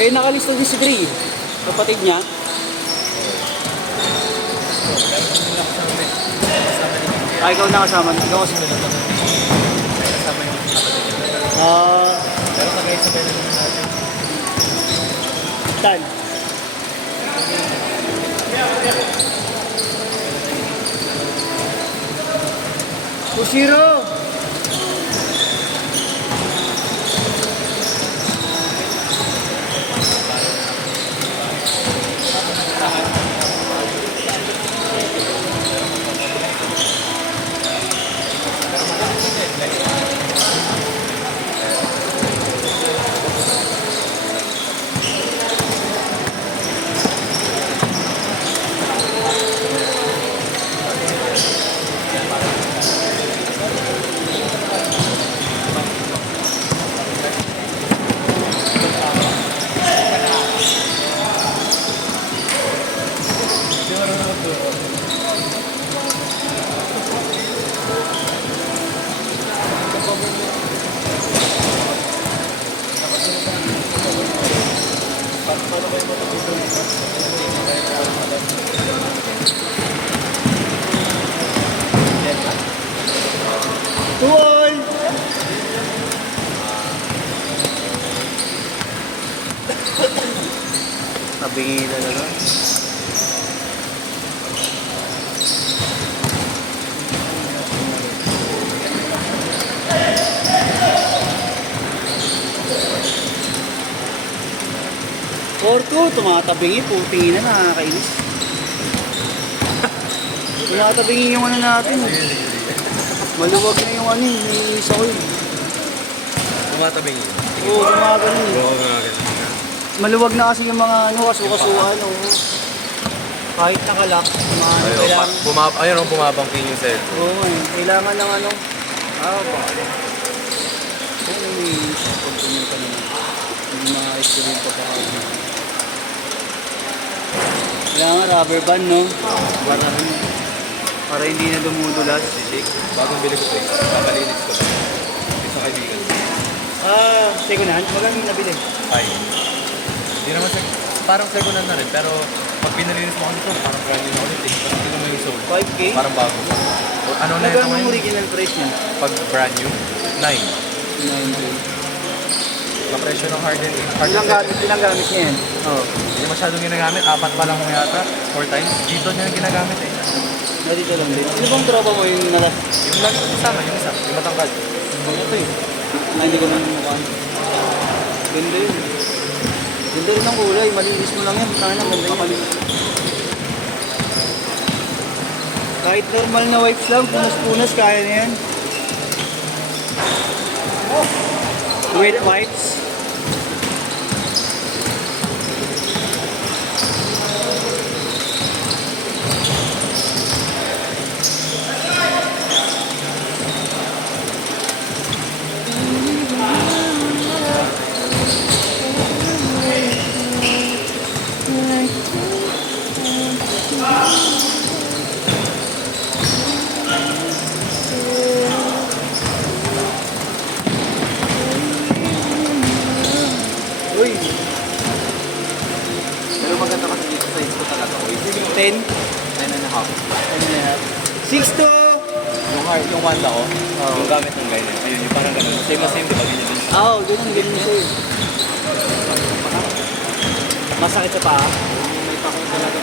Eh, nakalista din si Dre. Kapatid niya. Ay, ikaw nakasama. Ikaw kasi. Kasama yung kapatid niya. Pero sabay-sabay na naman natin. Tan. Kushiro! Tuoy! Nabingilan na lang. Porto, tumatabingi, puti na, nakakainis. Tumatabingi yung ano natin. Maluwag na yung ano, naiinis ako yun. Tumatabing yun. Oo, gumagano eh. Oo, mga ganun. Maluwag na kasi yung mga ano, kasu-kasuan. Kahit nakalak, mga ano, kailangan. Ayun, bumabangkin yung cell. Oo, kailangan ng ano. Ba? Ano yung pag pumunta naman. Hindi maayos ko rin pa pa. Kailangan rubber band, no? Para hindi na dumudulas. Bagong bili ko ito eh. Kakalinis ko. Isang kaibigan. Second hand? Magkano yung nabili? Ay. Hindi naman parang second hand na rin. Pero pag pinalinis mo ito, parang brand new na ulit eh. Pag hindi naman yung sold. 5K? Parang bago. O, ano na ito Magkano yung ngayon? original price niya? Pag brand new, 9. 9K. Kapresyo ng harden eh. Ilang gamit niya yan? Oo. Hindi masyadong ginagamit. 4 pa lang yata. 4 times. Dito niya ginagamit eh. Dito lang din. Sino bang tropa mo yung nala? Yung lang kasama, yung isa. Yung matangkad. Ito eh. Hindi ko lang mukha. Ganda yun. Ganda rin ang kulay. Malinis mo lang yan. Sana ganda yung malinis. Kahit normal na wipes lang, punas-punas, kaya na yan. With wipes. Uy! Pero maganda kasi dito size ko talaga. 10? 9 and a half. 6 to! Yung wanda ko, yung gamit ng guy na yun. Ayun, yung parang ganun. Same na same, di ba? Ganyan din. Oo, ganun sa'yo. Masakit sa paa? May pakong talaga.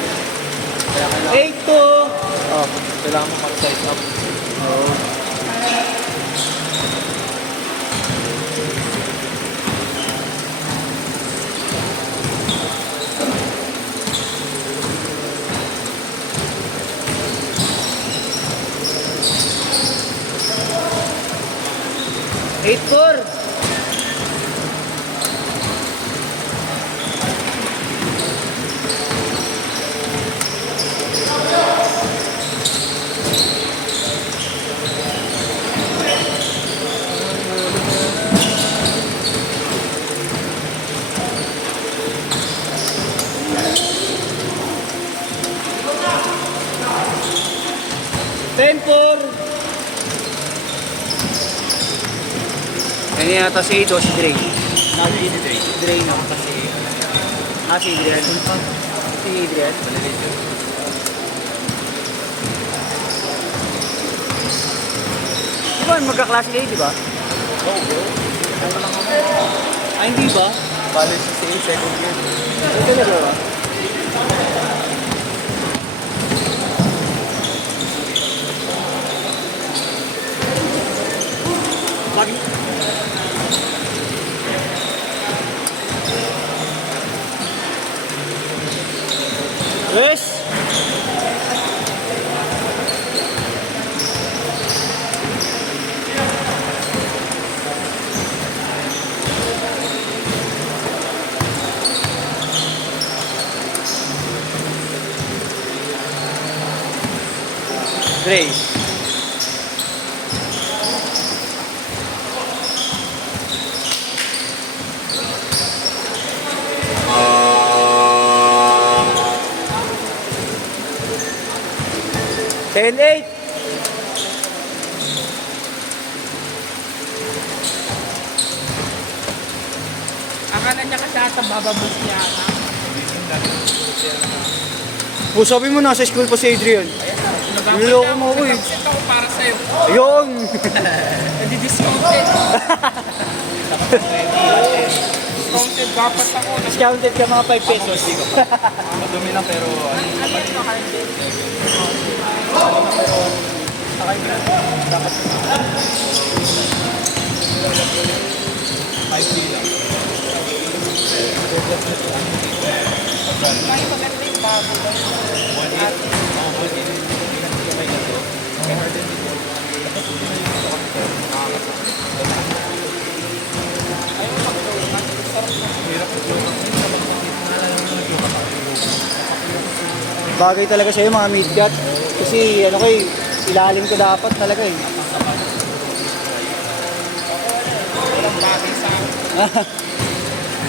Kaya 8 to! kailangan mo mag-size up. Oo. Eight four. Ten four. Yan yata si Edo, si Dre. Nag-easy trade. Dre na. Kasi Ah, si Adrian. Si Adrian. Maliliit yun. Di ba, magkaklase kayo, di ba? Oo, bro. Ah, hindi ba? College sa second year. Ito na ba? Yes! Grace. Ten eight. Akala niya kasi ata bababos niya ata. O, sabi mo nasa school pa si Adrian. Niloko mo ako eh. Nag-accept ako para sa'yo. Ayun! Nadi-discounted. Discounted dapat ako. Discounted ka mga 5 pesos. Madumi lang pero ano. Ayan ko kasi. May maganda yung bago. Bagay talaga sa'yo mga mid-cut. Kasi ano kay ilalim ko dapat talaga eh. Walang bagay sa akin.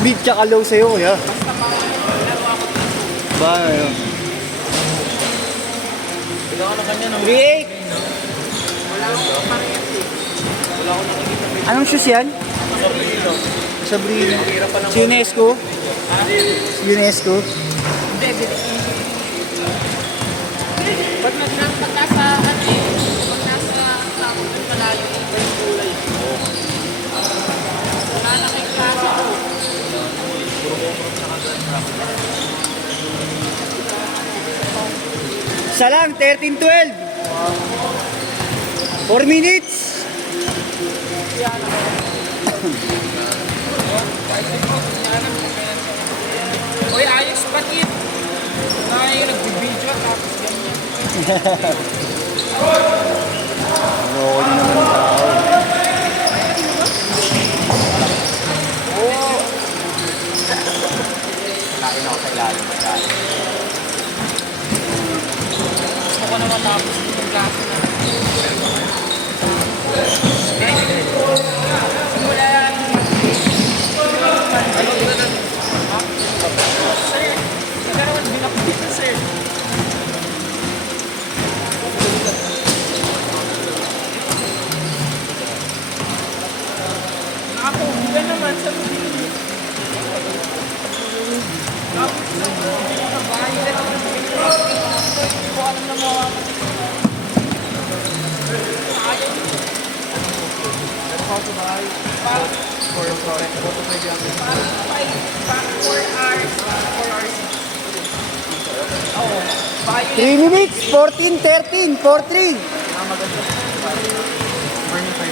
Mid tsaka low sa'yo kuya. Ba, ayun. Kailangan na kanya ng 3-8! Anong shoes yan? Sabrilo. Sabrina. Hirap pa ng Si UNESCO? Si UNESCO? Hindi, ba't pagka sa ano eh, pag nasa tao ng malayo, iba yung kulay. Wala na kayong klase ko. Isa lang, 13-12. 4 minutes. Uy, ayos pa tip. Nagbibideo tapos ganyan. Loko nyo naman ang tao. Kain ako sa ilalim. Gusto ko naman tapos yung klase na. Simula sir, hindi naman binakbit na sir. Ako, hindi naman sa hindi. Tapos sa bahay na naman. Hindi ko alam na mga sayang. Ako sa bahay. Parang 4 hours. 4 hours. Oo. Baka yun 3 minutes, 14-13, 4-3. Morning 5.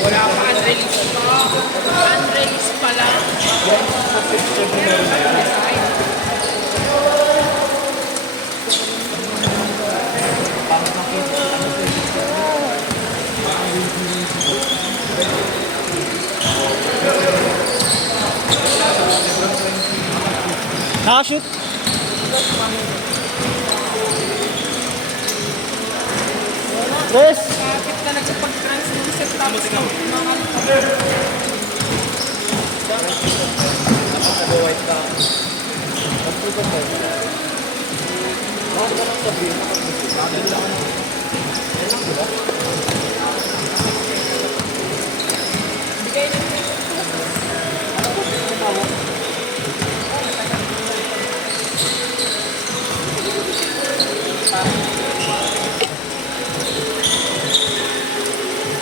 wala pa unreleased pa. Unreleased pa lang. Nakashoot. Yes. Bakit na nagsipag-translucent tapos ng mga Naka-white ka. Pagpugan mo. Bakit ka lang sabihin? Bakit lang? Yan lang, diba? bigay ng dito.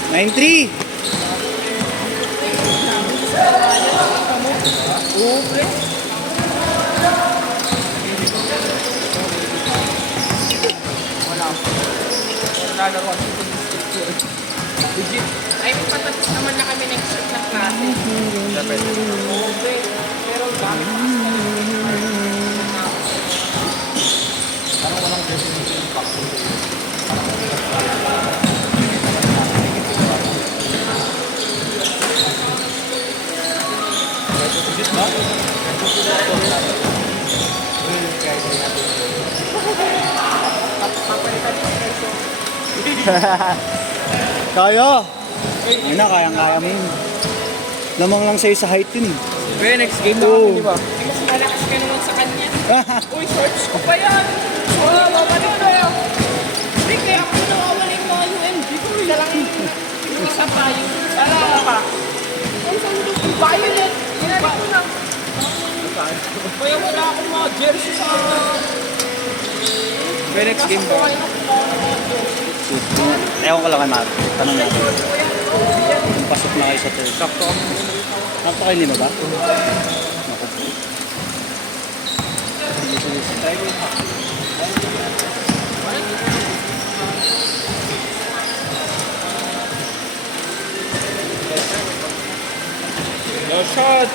Nine three. Oo, pre. Nalaro ako. Legit. Ay, may patapos naman na kami next week ng klase. Dapat. Oo, pre. Pero dami pa kasi Parang walang definition ng factor. Legit ba? papalitan yung presyo. Kaya. Ayun na, kayang-kaya mo yun. Lamang lang sa'yo sa height yun eh. Okay, next game na Oo. kami, di ba? Ay, mas malakas ka naman sa kanya. Uy, shorts ko pa yan. Wala, babalik na yan. Hindi, kaya ako nakawala yung mga UMG ko. Isa lang yung isa pa. Yung isa pa. Ang sabi ko, violet. Ginalik ko na. Kaya wala akong mga jersey sa... Okay, next game ba? Ewan ko lang kay Maro. Tanong natin. Kung pasok na kayo sa third. Sakto kami. Sakto kayo lima ba? Naku. Tayo ko yung No shot!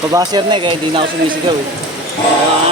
Pabaser na eh, kaya hindi na ako sumisigaw eh.